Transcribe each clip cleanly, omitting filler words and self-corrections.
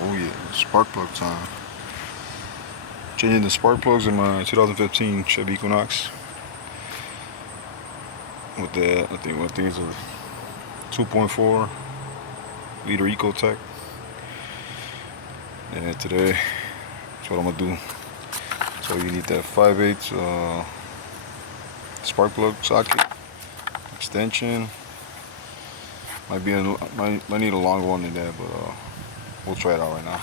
Oh yeah, spark plug time. Changing the spark plugs in my 2015 Chevy Equinox with the I think it's a 2.4 liter Ecotech. And today that's what I'm gonna do. So you need that 5/8 spark plug socket extension. Might need a longer one than that, but we'll try it out right now.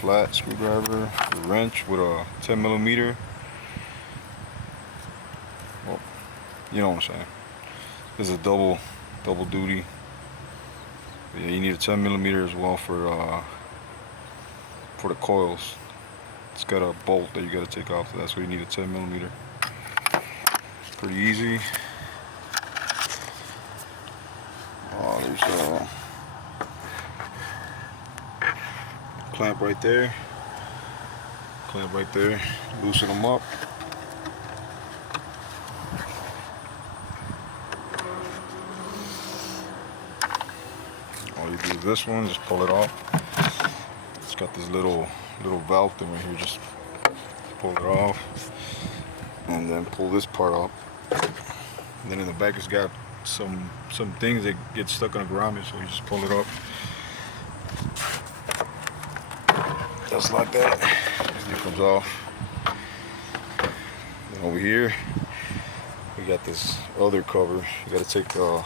Flat screwdriver, a wrench with a 10 millimeter. Well, you know what I'm saying. This is a double duty. But yeah, you need a 10 millimeter as well for the coils. It's got a bolt that you got to take off, so that's why you need a 10 millimeter. Pretty easy. There's a clamp right there. Clamp right there. Loosen them up. All you do is this one, just pull it off. It's got this little valve thing right here. Just pull it off, and then pull this part up. And then in the back, it's got some things that get stuck on the grommet, so you just pull it up, just like that. And it comes off. And over here, we got this other cover. You got to take the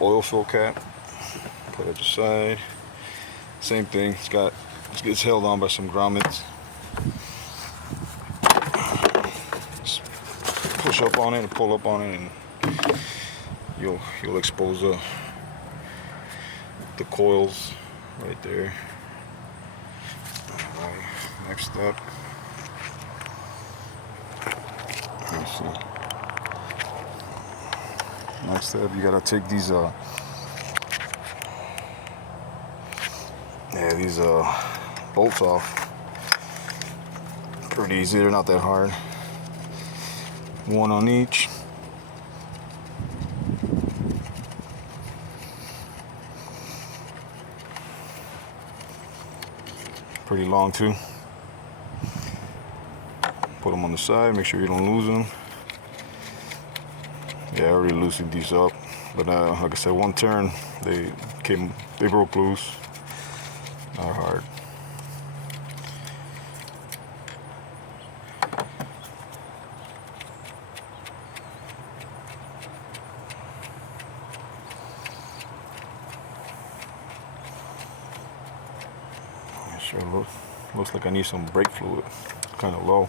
oil fill cap, put it aside. Same thing. It gets held on by some grommets. Just push up on it and pull up on it, and you'll expose the coils right there. Alright, next up. Let's see. Next step, you gotta take these bolts off. Pretty easy, they're not that hard. One on each. Pretty long too. Put them on the side, make sure you don't lose them. Yeah, I already loosened these up, but like I said, one turn they broke loose. Not hard. Sure looks like I need some brake fluid. Kind of low.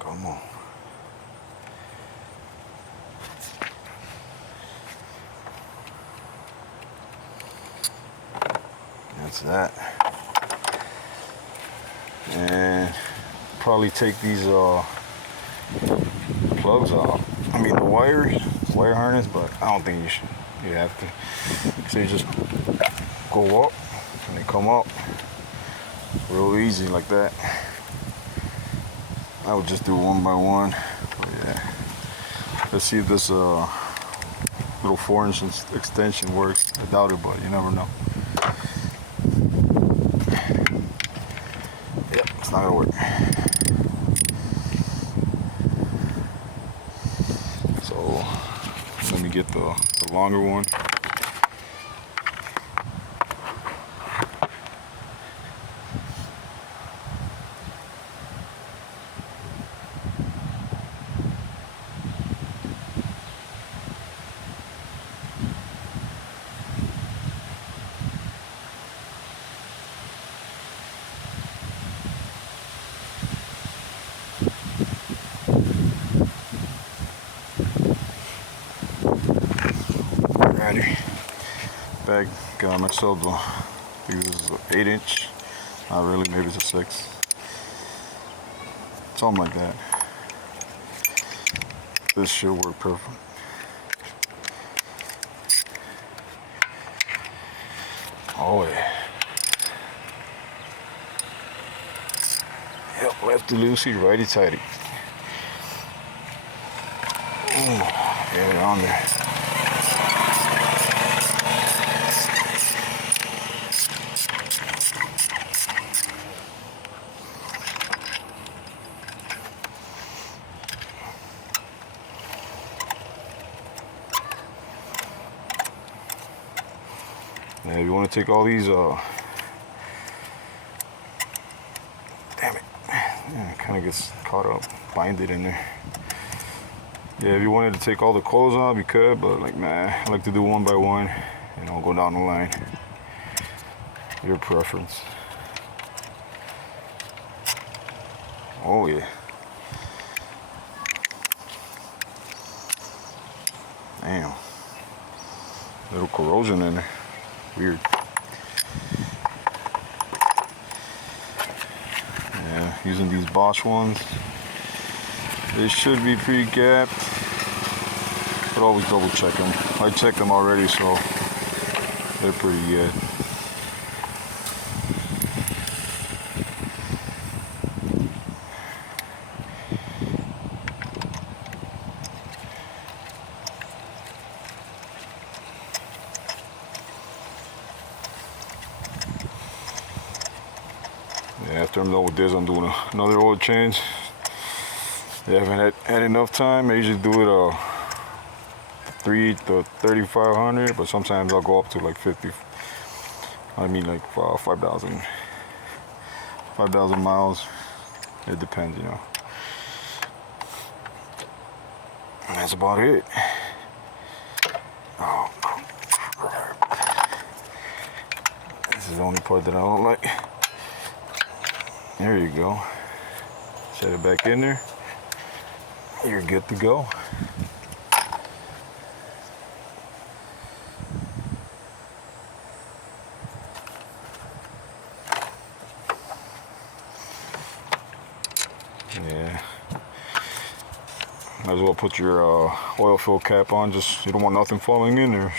Come on. That's that. And probably take these plugs off. I mean the wire harness, but I don't think you have to. So you just go up and they come up real easy like that. I would just do one by one. But yeah. Let's see if this little 4-inch extension works. I doubt it, but you never know. Yep, it's not gonna work. So let me get the longer one. Bag, got myself I think this is an 8-inch. Not really, maybe it's a 6. Something like that. This should work perfect. Oh yeah. Yep, lefty loosey, righty tighty. Get it on there. Now, if you want to take all these, damn it, yeah, it kind of gets caught up, binded in there. Yeah, if you wanted to take all the coils off, you could, but like, man, I like to do one by one, and I'll go down the line. Your preference. Oh yeah. Damn. Little corrosion in there. Weird. Yeah, using these Bosch ones. They should be pretty gapped, but always double check them. I checked them already, so they're pretty good. Yeah, after I'm done with this, I'm doing another oil change. I haven't had enough time. I usually do it 3 to 3,500, but sometimes I'll go up to like 50. I mean like 5,000 miles. It depends, you know. And that's about it. Oh crap. This is the only part that I don't like. There you go. Set it back in there. You're good to go. Yeah. Might as well put your oil fill cap on. Just, you don't want nothing falling in there.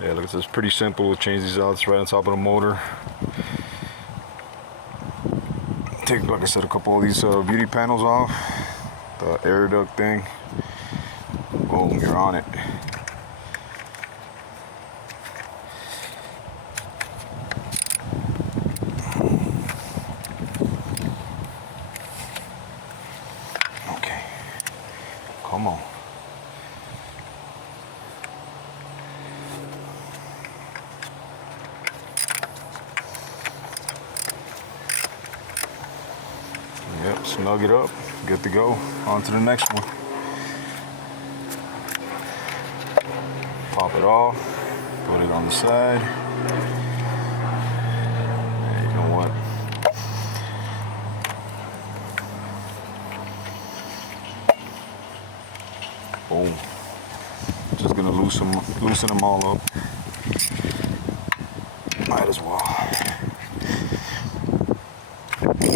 Yeah, look, it's pretty simple. We'll change these out. It's right on top of the motor. Take, like I said, a couple of these beauty panels off. The air duct thing. Boom, you're on it. Okay. Come on. Yep, snug it up, good to go. On to the next one. Pop it off, put it on the side. And you know what? Boom. Just gonna loosen them all up. Might as well.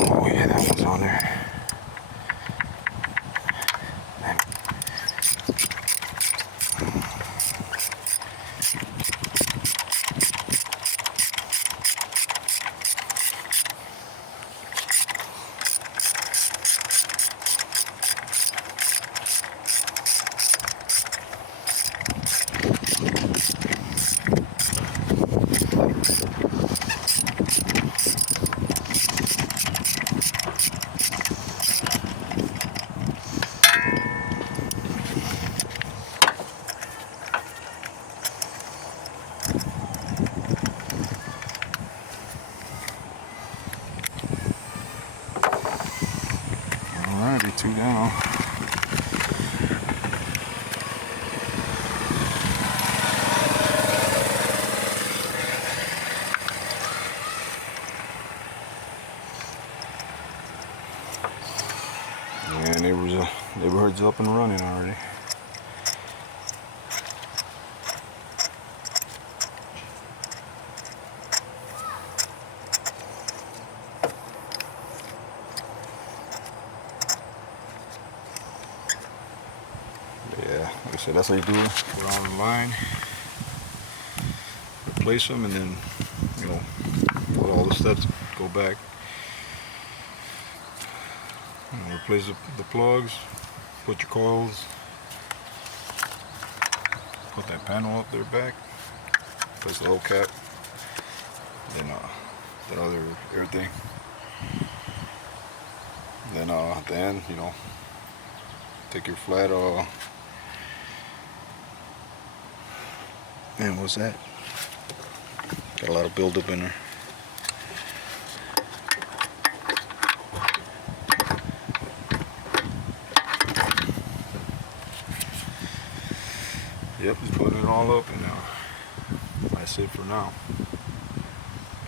Oh yeah, that one's on there. Alrighty, 2 down. Yeah, neighborhood's up and running already. So that's how you do it. Put on the line, replace them, and then, you know, put all the steps, go back, you know, replace the plugs, put your coils, put that panel up there back, place the whole cap, then that other everything. Then at the end, you know, take your flat man, what's that? Got a lot of buildup in there. Yep, just putting it all up, and that's it for now.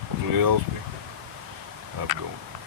Hopefully it helps me. Have a good one.